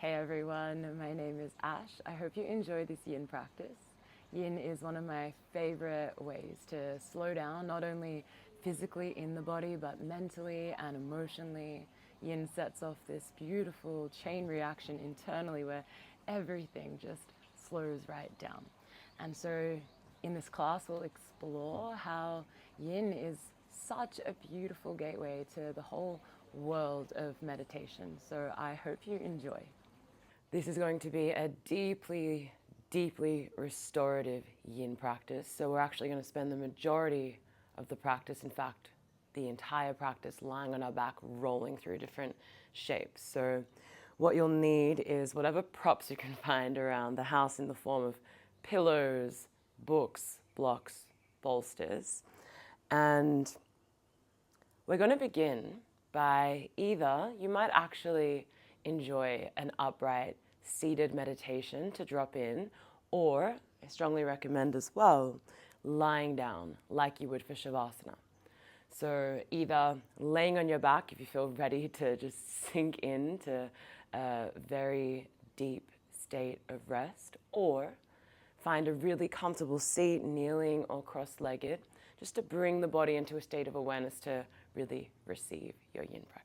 Hey everyone, my name is Ash. I hope you enjoy this yin practice. Yin is one of my favorite ways to slow down, not only physically in the body, but mentally and emotionally. Yin sets off this beautiful chain reaction internally where everything just slows right down. And so in this class, we'll explore how yin is such a beautiful gateway to the whole world of meditation. So I hope you enjoy. This is going to be a deeply, deeply restorative yin practice. So we're actually going to spend the majority of the practice, in fact, the entire practice, lying on our back, rolling through different shapes. So what you'll need is whatever props you can find around the house in the form of pillows, books, blocks, bolsters. And we're going to begin by either, you might actually enjoy an upright seated meditation to drop in, or I strongly recommend as well lying down like you would for Shavasana. So either laying on your back if you feel ready to just sink into a very deep state of rest, or find a really comfortable seat, kneeling or cross-legged, just to bring the body into a state of awareness to really receive your yin practice.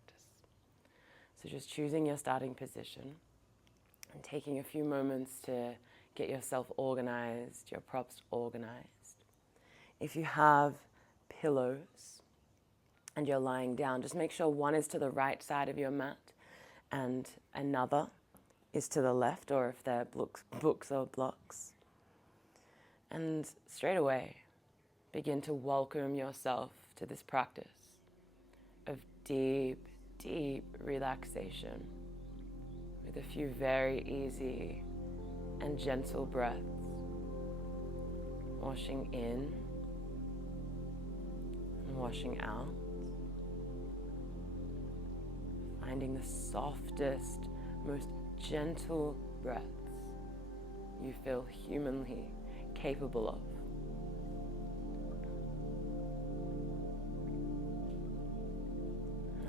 So just choosing your starting position and taking a few moments to get yourself organized, your props organized. If you have pillows and you're lying down, just make sure one is to the right side of your mat and another is to the left, or if they're books or blocks. And straight away, begin to welcome yourself to this practice of deep, deep relaxation with a few very easy and gentle breaths, washing in and washing out, finding the softest, most gentle breaths you feel humanly capable of.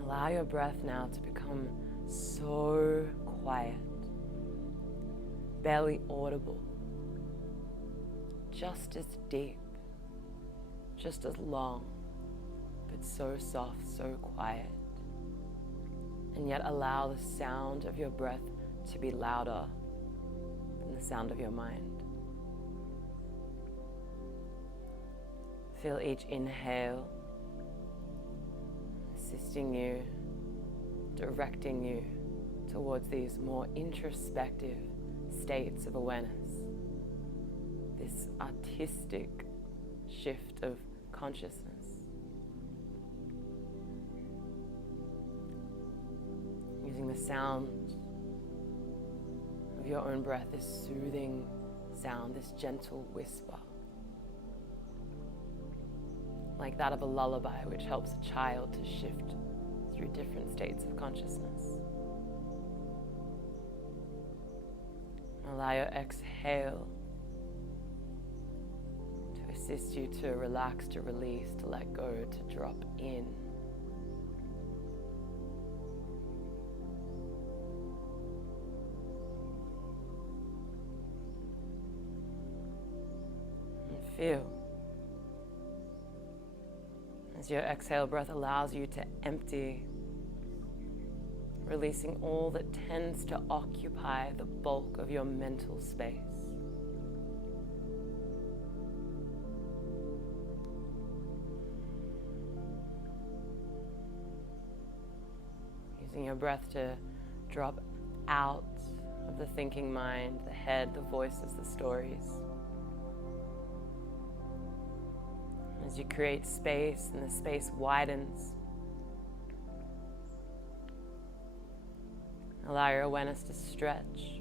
Allow your breath now to become so quiet, barely audible, just as deep, just as long, but so soft, so quiet. And yet allow the sound of your breath to be louder than the sound of your mind. Feel each inhale assisting you, directing you towards these more introspective states of awareness, this artistic shift of consciousness. Using the sound of your own breath, this soothing sound, this gentle whisper, like that of a lullaby, which helps a child to shift through different states of consciousness. Allow your exhale to assist you to relax, to release, to let go, to drop in. And feel as your exhale breath allows you to empty, releasing all that tends to occupy the bulk of your mental space. Using your breath to drop out of the thinking mind, the head, the voices, the stories. As you create space and the space widens, allow your awareness to stretch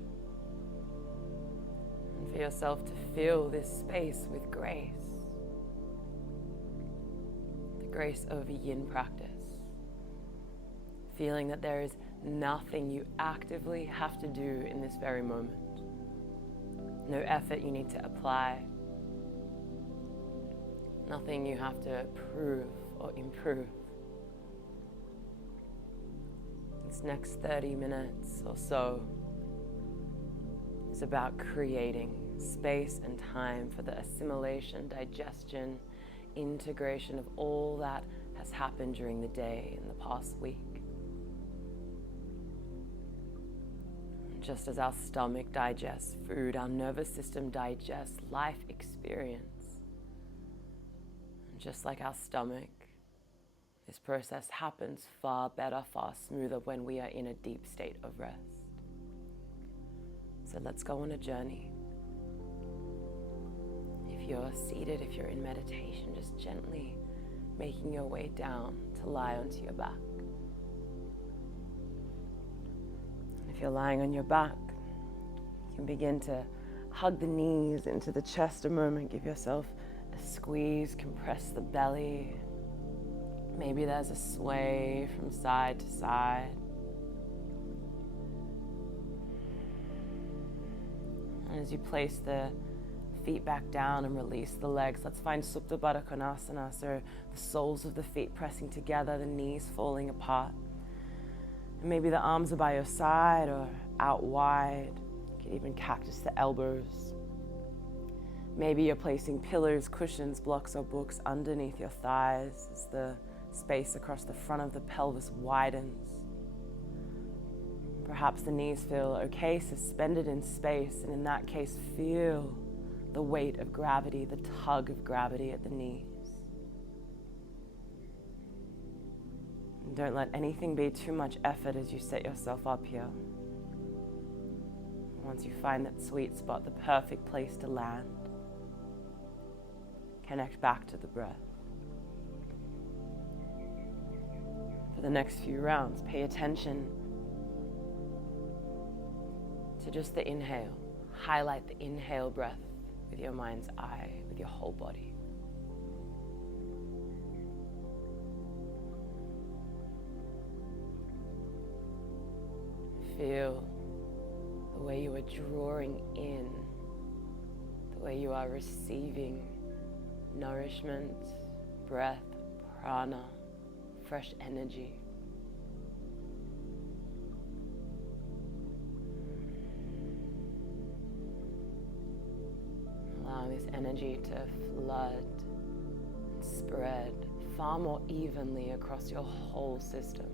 and for yourself to fill this space with grace, the grace of yin practice, feeling that there is nothing you actively have to do in this very moment, no effort you need to apply, nothing you have to prove or improve. This next 30 minutes or so is about creating space and time for the assimilation, digestion, integration of all that has happened during the day in the past week. Just as our stomach digests food, our nervous system digests life experience. And just like our stomach, this process happens far better, far smoother when we are in a deep state of rest. So let's go on a journey. If you're seated, if you're in meditation, just gently making your way down to lie onto your back. And if you're lying on your back, you can begin to hug the knees into the chest a moment. Give yourself a squeeze, compress the belly. Maybe there's a sway from side to side. And as you place the feet back down and release the legs, let's find Supta Baddha Konasana, so the soles of the feet pressing together, the knees falling apart. And maybe the arms are by your side or out wide. You can even cactus the elbows. Maybe you're placing pillows, cushions, blocks, or books underneath your thighs as the space across the front of the pelvis widens. Perhaps the knees feel okay, suspended in space, and in that case, feel the weight of gravity, the tug of gravity at the knees. And don't let anything be too much effort as you set yourself up here. Once you find that sweet spot, the perfect place to land, connect back to the breath. For the next few rounds, pay attention to just the inhale. Highlight the inhale breath with your mind's eye, with your whole body. Feel the way you are drawing in, the way you are receiving nourishment, breath, prana, fresh energy. Allow this energy to flood and spread far more evenly across your whole system.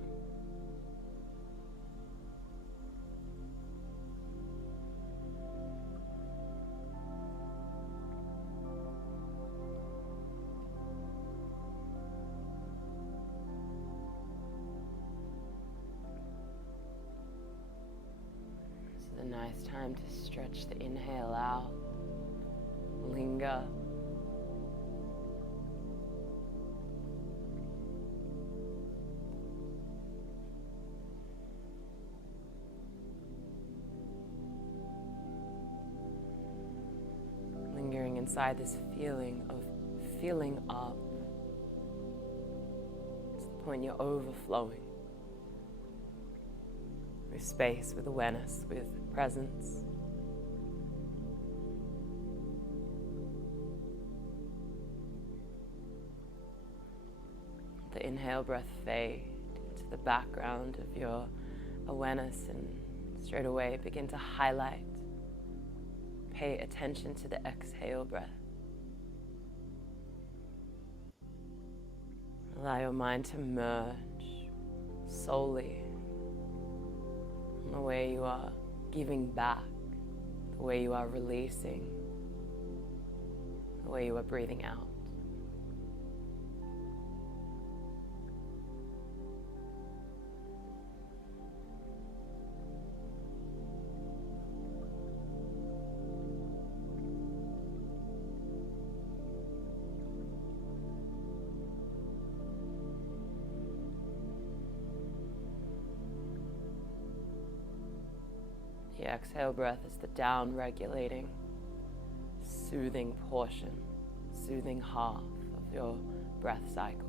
This is a nice time to stretch the inhale out. Linger. Lingering inside this feeling of filling up. It's the point you're overflowing with space, with awareness, with presence. The inhale breath fade into the background of your awareness, and straight away begin to highlight. Pay attention to the exhale breath. Allow your mind to merge solely in the way you are giving back, the way you are releasing, the way you are breathing out. The exhale breath is the down-regulating, soothing portion, soothing half of your breath cycle.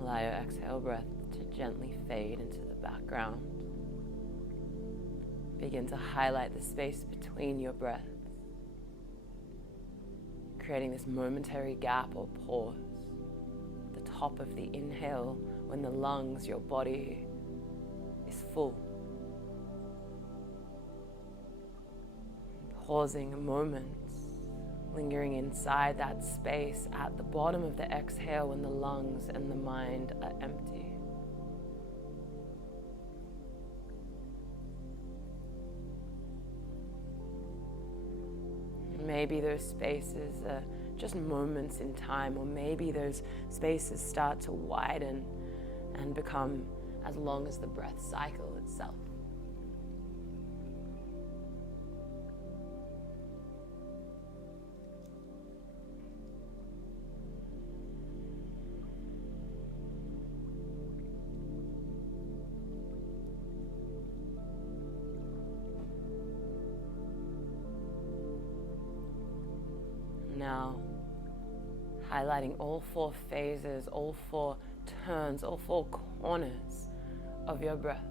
Allow your exhale breath to gently fade into the background. Begin to highlight the space between your breaths. creating this momentary gap or pause. The top of the inhale when the lungs, your body is full. Pausing a moment, lingering inside that space at the bottom of the exhale when the lungs and the mind are empty. Maybe those spaces are just moments in time, or maybe those spaces start to widen and become as long as the breath cycle itself. Now, highlighting all 4 phases, all 4 turns, all 4 corners of your breath.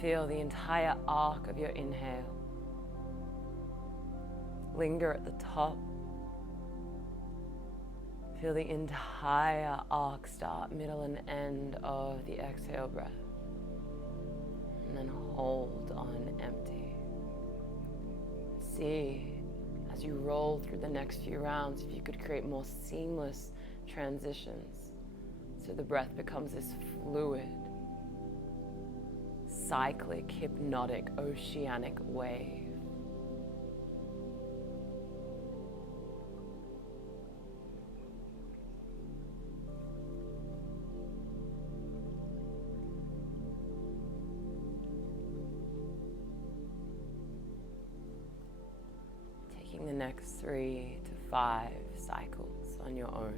Feel the entire arc of your inhale. Linger at the top. Feel the entire arc start, middle and end of the exhale breath. And then hold on empty. See, as you roll through the next few rounds, if you could create more seamless transitions so the breath becomes this fluid, cyclic, hypnotic, oceanic wave. The next 3 to 5 cycles on your own.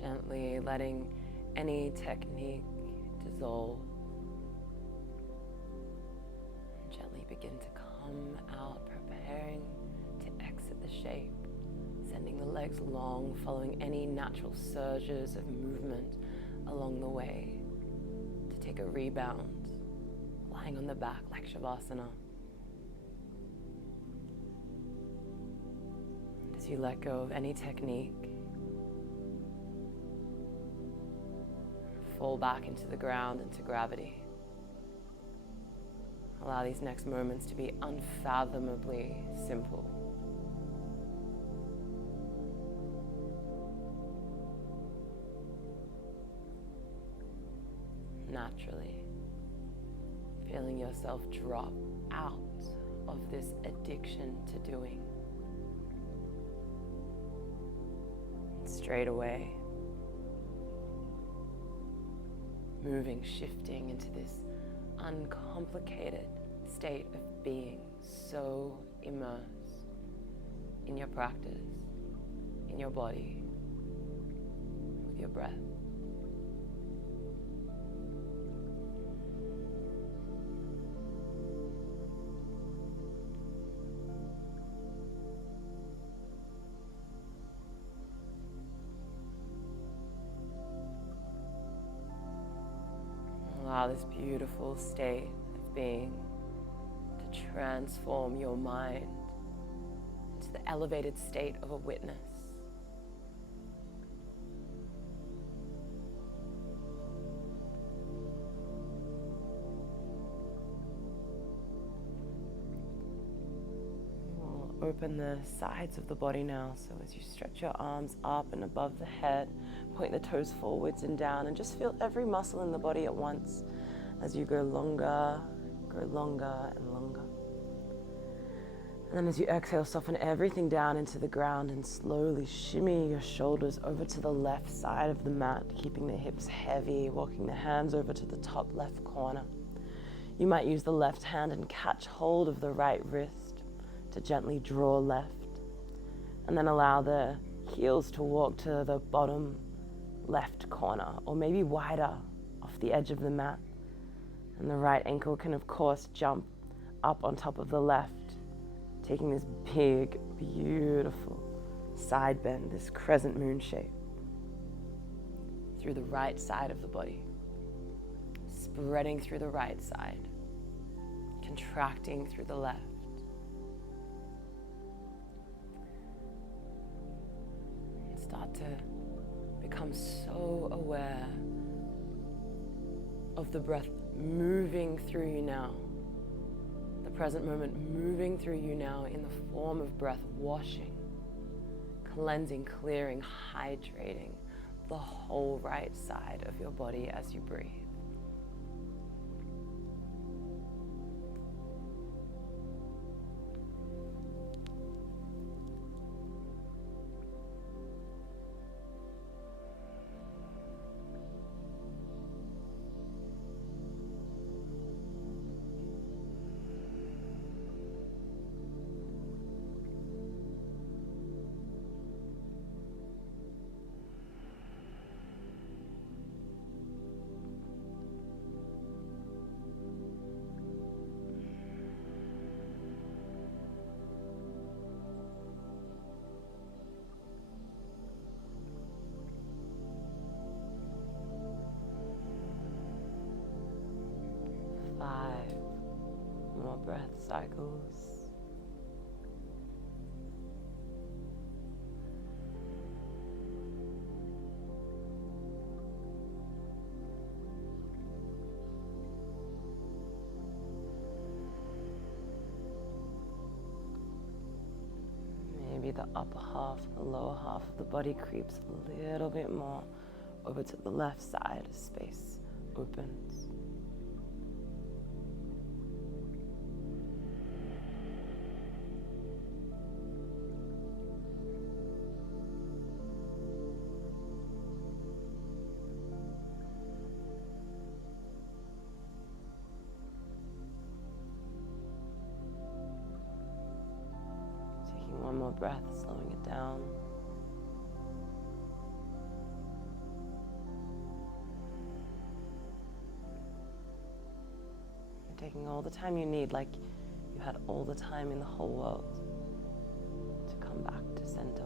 Gently letting any technique dissolve. Gently begin to come out, preparing to exit the shape. Sending the legs long, following any natural surges of movement along the way. To take a rebound, lying on the back like Shavasana. As you let go of any technique, fall back into the ground, into gravity. Allow these next moments to be unfathomably simple. Naturally, feeling yourself drop out of this addiction to doing. Straight away, moving, shifting into this uncomplicated state of being, so immersed in your practice, in your body, with your breath. Allow this beautiful state of being to transform your mind into the elevated state of a witness. We'll open the sides of the body now. So as you stretch your arms up and above the head, point the toes forwards and down, and just feel every muscle in the body at once as you go longer and longer. And then as you exhale, soften everything down into the ground and slowly shimmy your shoulders over to the left side of the mat, keeping the hips heavy, walking the hands over to the top left corner. You might use the left hand and catch hold of the right wrist to gently draw left, and then allow the heels to walk to the bottom left corner, or maybe wider off the edge of the mat. And the right ankle can, of course, jump up on top of the left, taking this big, beautiful side bend, this crescent moon shape through the right side of the body, spreading through the right side, contracting through the left. And start to become so aware of the breath moving through you now. The present moment moving through you now in the form of breath washing, cleansing, clearing, hydrating the whole right side of your body as you breathe. More breath cycles. Maybe the upper half, the lower half of the body creeps a little bit more over to the left side as space opens. One more breath, slowing it down. You're taking all the time you need, like you had all the time in the whole world to come back to center.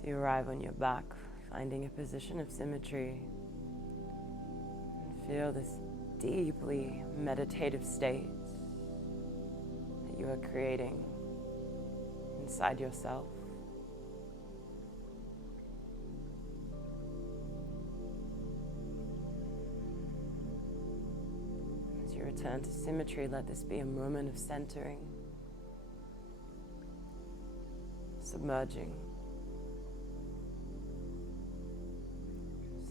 As you arrive on your back, finding a position of symmetry, and feel this deeply meditative state that you are creating inside yourself. As you return to symmetry, let this be a moment of centering, submerging,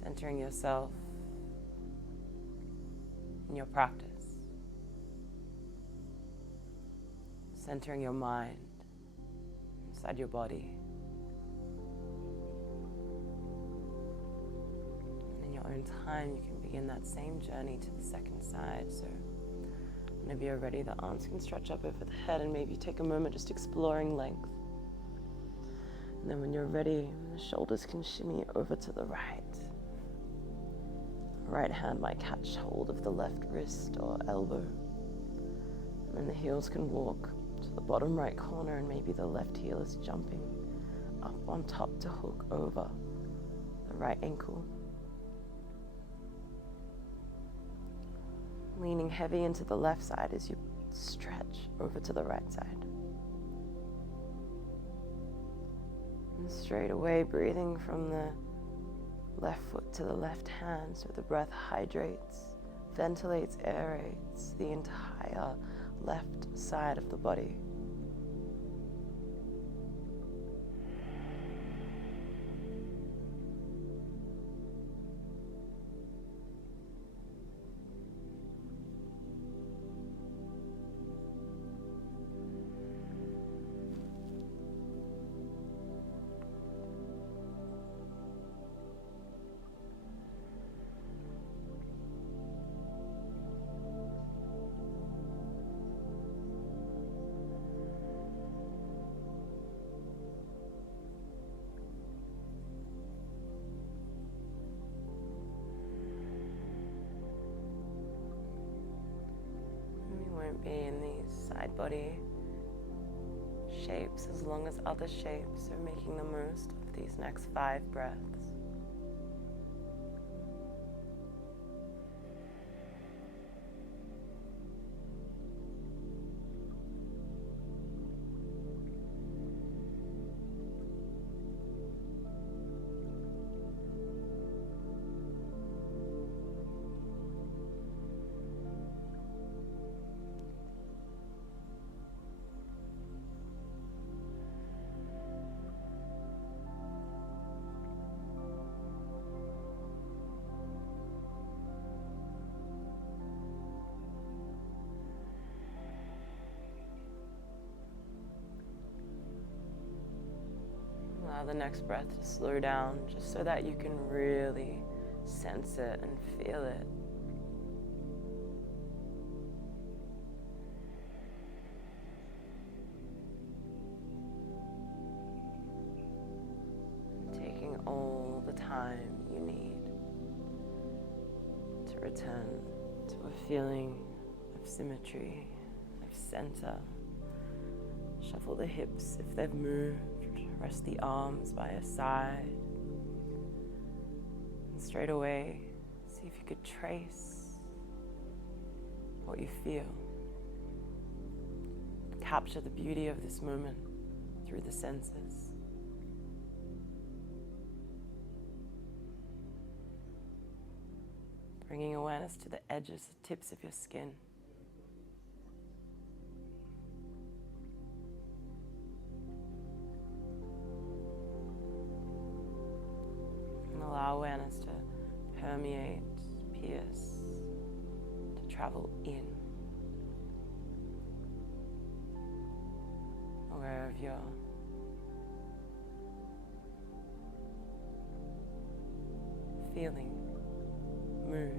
centering yourself in your practice, centering your mind inside your body. And in your own time, you can begin that same journey to the second side. So whenever you're ready, the arms can stretch up over the head, and maybe take a moment just exploring length. And then when you're ready, the shoulders can shimmy over to the right. Right hand might catch hold of the left wrist or elbow. And then the heels can walk to the bottom right corner, and maybe the left heel is jumping up on top to hook over the right ankle. Leaning heavy into the left side as you stretch over to the right side. And straight away, breathing from the left foot to the left hand, so the breath hydrates, ventilates, aerates the entire left side of the body. Won't be in these side body shapes as long as other shapes are making the most of these next 5 breaths. Allow the next breath to slow down just so that you can really sense it and feel it. Taking all the time you need to return to a feeling of symmetry, of center. Shuffle the hips if they've moved. Rest the arms by your side. And straight away, see if you could trace what you feel. Capture the beauty of this moment through the senses. Bringing awareness to the edges, the tips of your skin. Allow awareness to permeate, pierce, to travel in. Aware of your feeling, mood,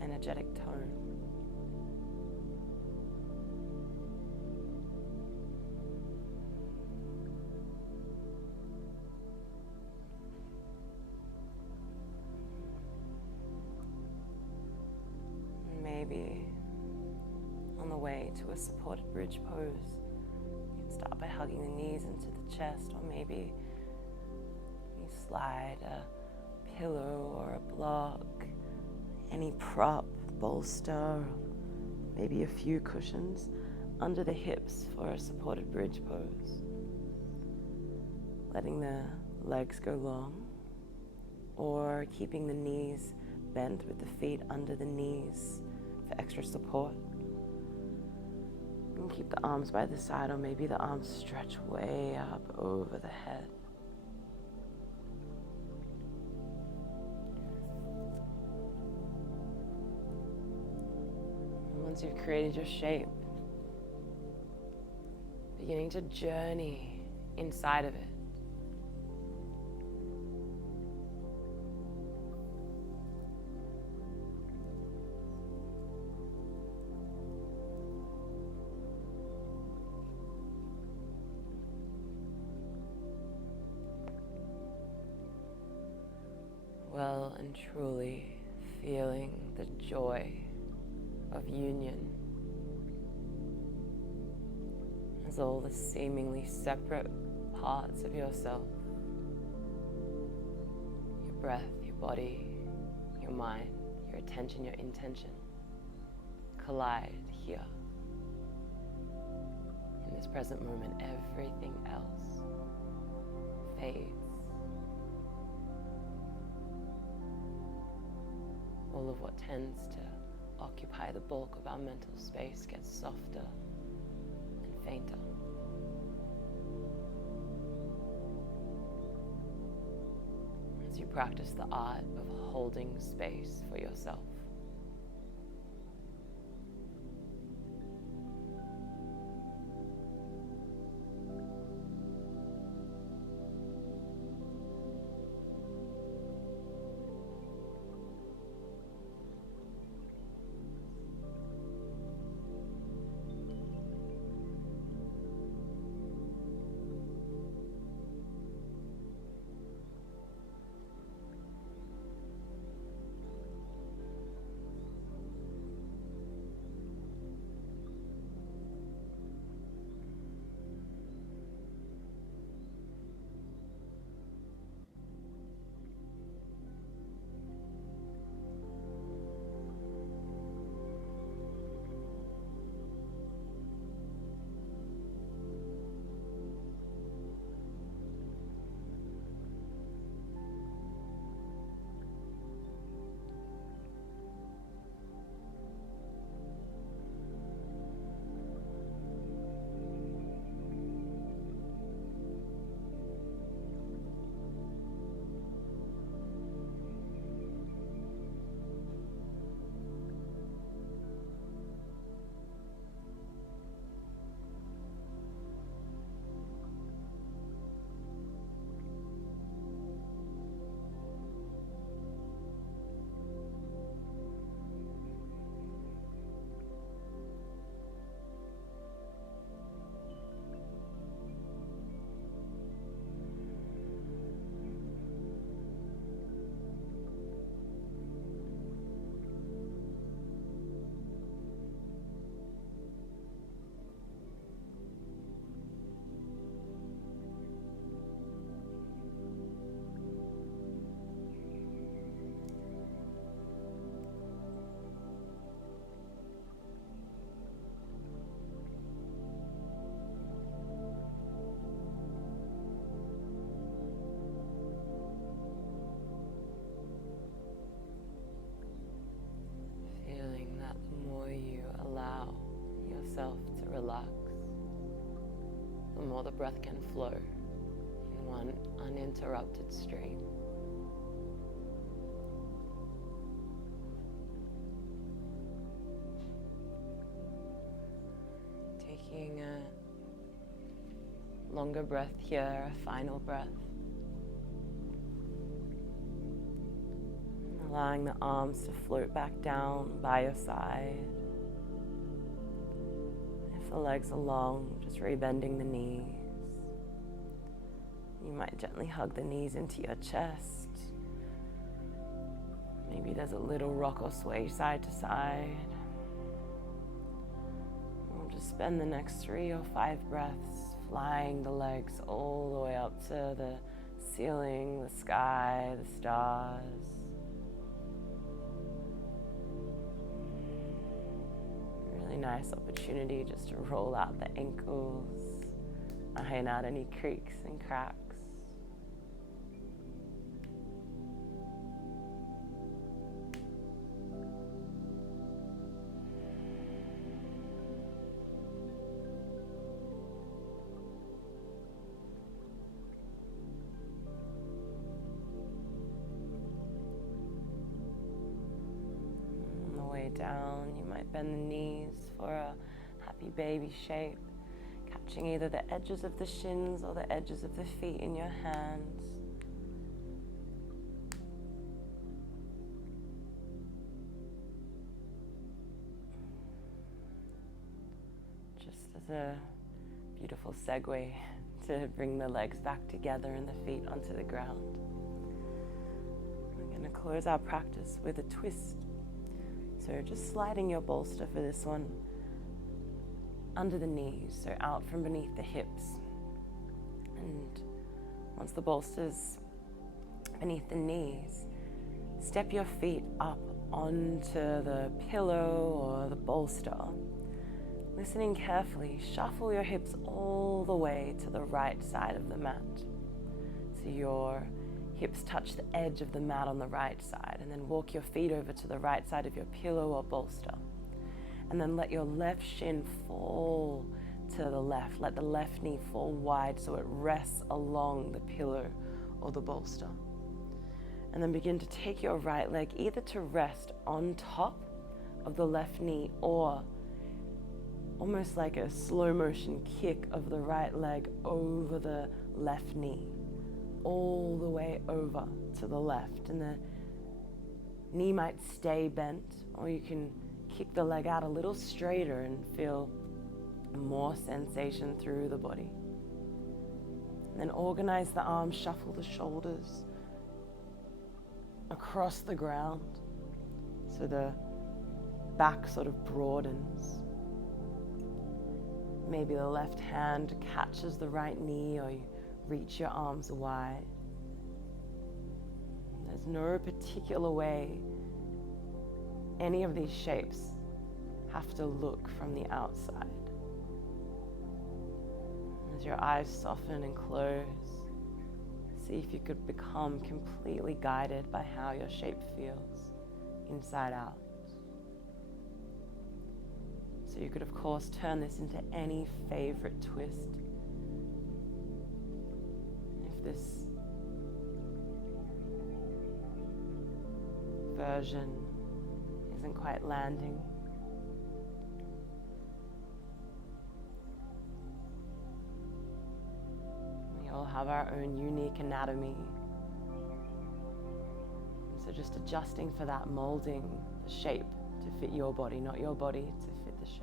energetic tone. Maybe on the way to a supported bridge pose, you can start by hugging the knees into the chest, or maybe you slide a pillow or a block, any prop, bolster, maybe a few cushions under the hips for a supported bridge pose. Letting the legs go long, or keeping the knees bent with the feet under the knees for extra support. And keep the arms by the side, or maybe the arms stretch way up over the head. And once you've created your shape, beginning to journey inside of it. Well and truly feeling the joy of union as all the seemingly separate parts of yourself, your breath, your body, your mind, your attention, your intention, collide here in this present moment. Everything else fades. all of what tends to occupy the bulk of our mental space gets softer and fainter. As you practice the art of holding space for yourself. To relax, the more the breath can flow in one uninterrupted stream. Taking a longer breath here, a final breath. Allowing the arms to float back down by your side. The legs are long, just rebending the knees. You might gently hug the knees into your chest. Maybe there's a little rock or sway side to side. We'll just spend the next 3 or 5 breaths flying the legs all the way up to the ceiling, the sky, the stars. Nice opportunity just to roll out the ankles, iron out any creaks and cracks. On the way down, you might bend the knees for a happy baby shape, catching either the edges of the shins or the edges of the feet in your hands. Just as a beautiful segue to bring the legs back together and the feet onto the ground. We're going to close our practice with a twist. So just sliding your bolster for this one under the knees, so out from beneath the hips. And once the bolster's beneath the knees, step your feet up onto the pillow or the bolster. Listening carefully, shuffle your hips all the way to the right side of the mat. So you're Hips touch the edge of the mat on the right side, and then walk your feet over to the right side of your pillow or bolster. And then let your left shin fall to the left. Let the left knee fall wide so it rests along the pillow or the bolster. And then begin to take your right leg either to rest on top of the left knee or almost like a slow motion kick of the right leg over the left knee, all the way over to the left. And the knee might stay bent, or you can kick the leg out a little straighter and feel more sensation through the body. And then organize the arms, shuffle the shoulders across the ground so the back sort of broadens. Maybe the left hand catches the right knee, or you reach your arms wide. There's no particular way any of these shapes have to look from the outside. As your eyes soften and close, see if you could become completely guided by how your shape feels inside out. So you could, of course, turn this into any favorite twist. If this version isn't quite landing, we all have our own unique anatomy. So just adjusting for that, molding the shape to fit your body, not your body to fit the shape.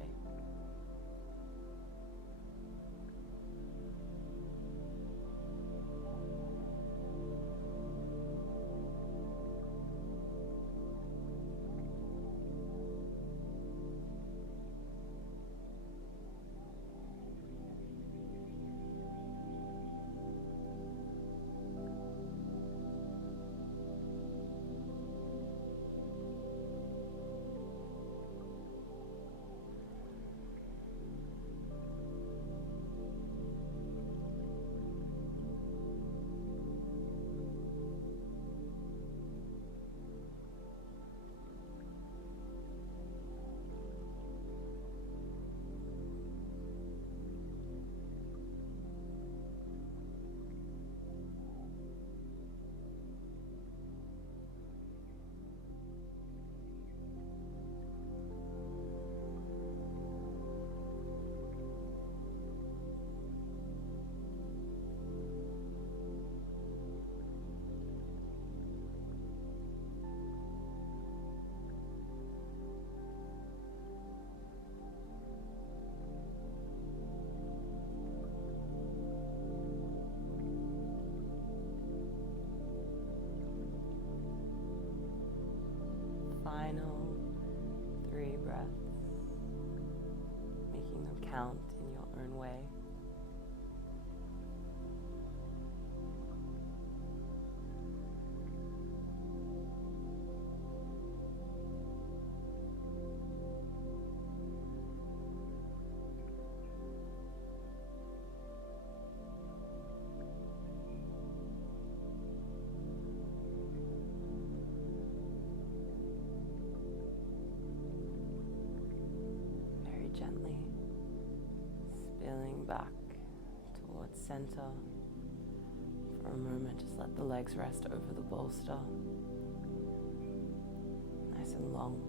Final 3 breaths, making them count in your own way. Gently spilling back towards center. For a moment, just let the legs rest over the bolster. Nice and long.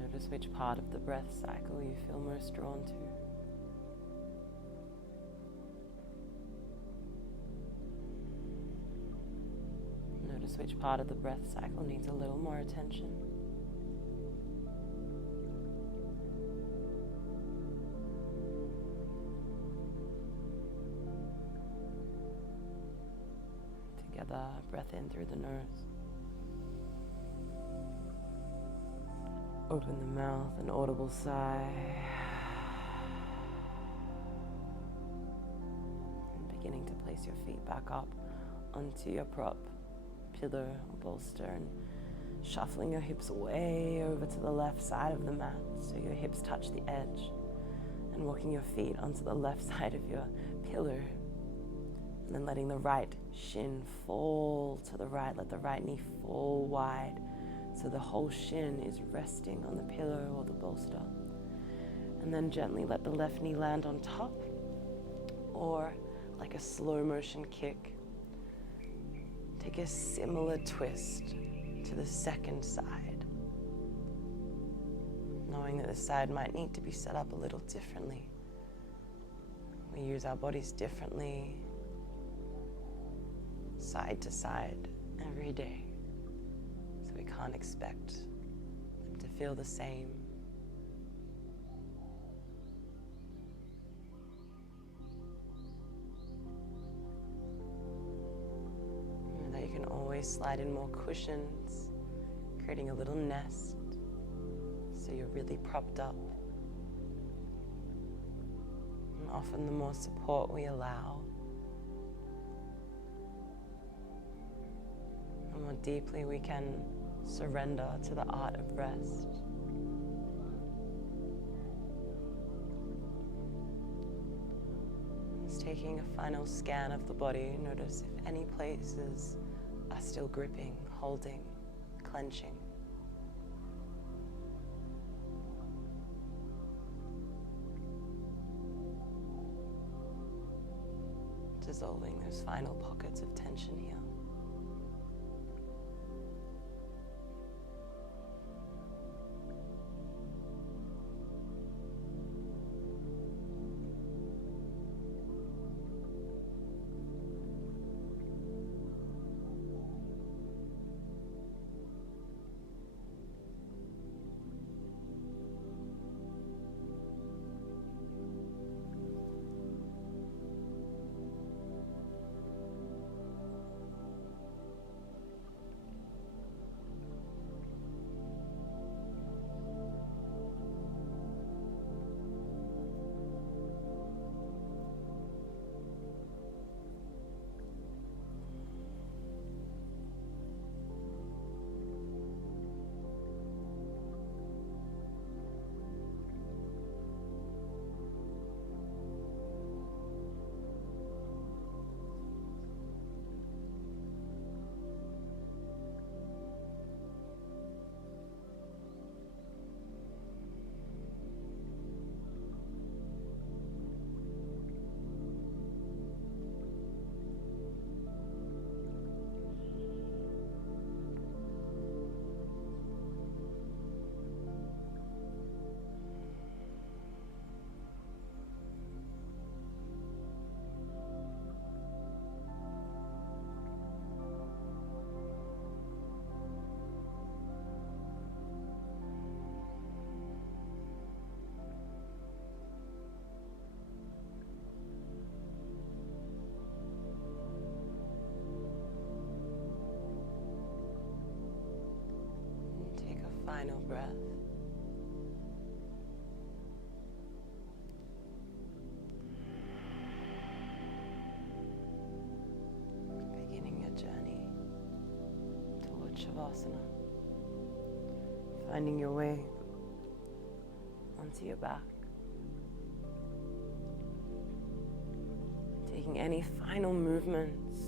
Notice which part of the breath cycle you feel most drawn to. Notice which part of the breath cycle needs a little more attention. together. Breath in through the nose. Open the mouth, an audible sigh. And beginning to place your feet back up onto your prop, pillar, or bolster, and shuffling your hips way over to the left side of the mat so your hips touch the edge, and walking your feet onto the left side of your pillar, and then letting the right shin fall to the right. Let the right knee fall wide so the whole shin is resting on the pillow or the bolster. And then gently let the left knee land on top, or like a slow motion kick, take a similar twist to the second side, knowing that the side might need to be set up a little differently. We use our bodies differently, side to side, every day. So we can't expect them to feel the same. And that you can always slide in more cushions, creating a little nest so you're really propped up. And often the more support we allow, the more deeply we can surrender to the art of rest. Just taking a final scan of the body, notice if any places are still gripping, holding, clenching. Dissolving those final pockets of tension here. Final breath. Beginning your journey towards Shavasana. Finding your way onto your back. Taking any final movements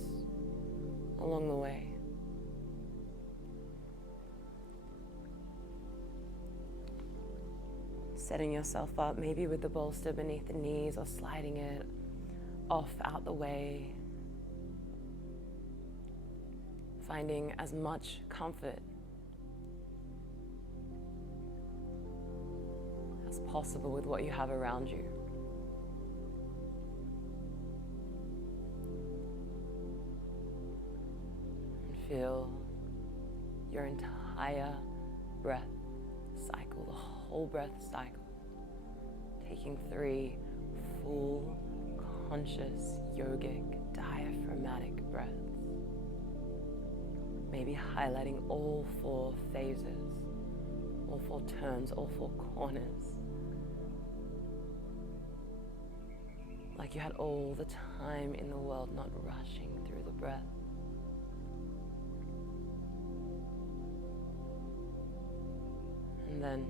along the way. Setting yourself up maybe with the bolster beneath the knees or sliding it off out the way. Finding as much comfort as possible with what you have around you. And feel your entire breath cycle, the whole breath cycle. Taking 3 full, conscious, yogic, diaphragmatic breaths. Maybe highlighting all 4 phases, all 4 turns, all 4 corners. Like you had all the time in the world, not rushing through the breath. And then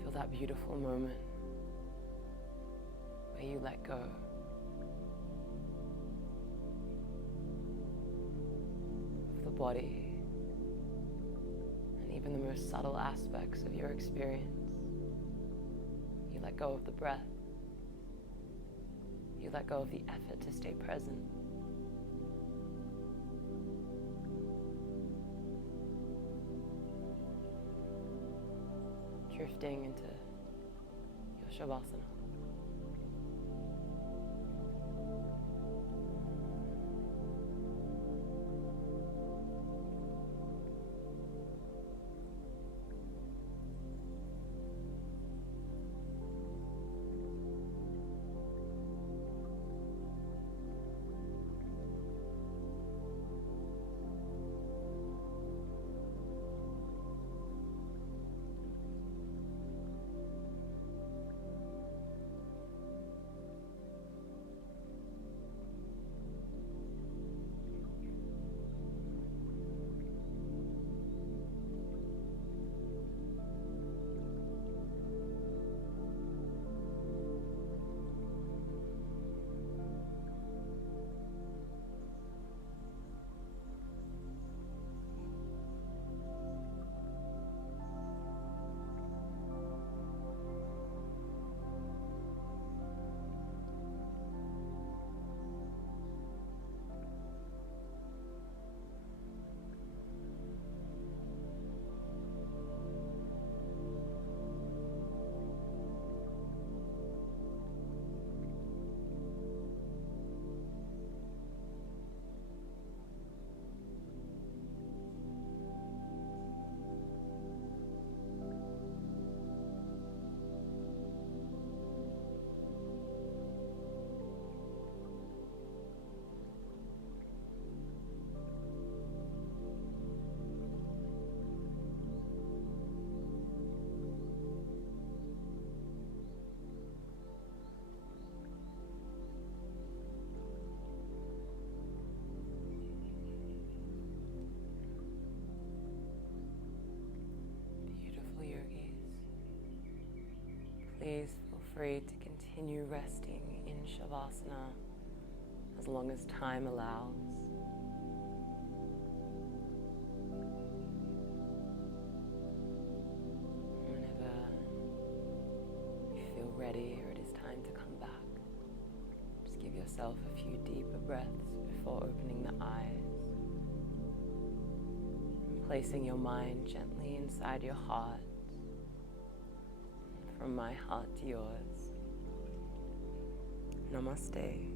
feel that beautiful moment where you let go. Of the body and even the most subtle aspects of your experience. You let go of the breath. You let go of the effort to stay present. Drifting into your Shavasana. Please feel free to continue resting in Shavasana as long as time allows. Whenever you feel ready or it is time to come back, just give yourself a few deeper breaths before opening the eyes. And placing your mind gently inside your heart. From my heart to yours. Namaste.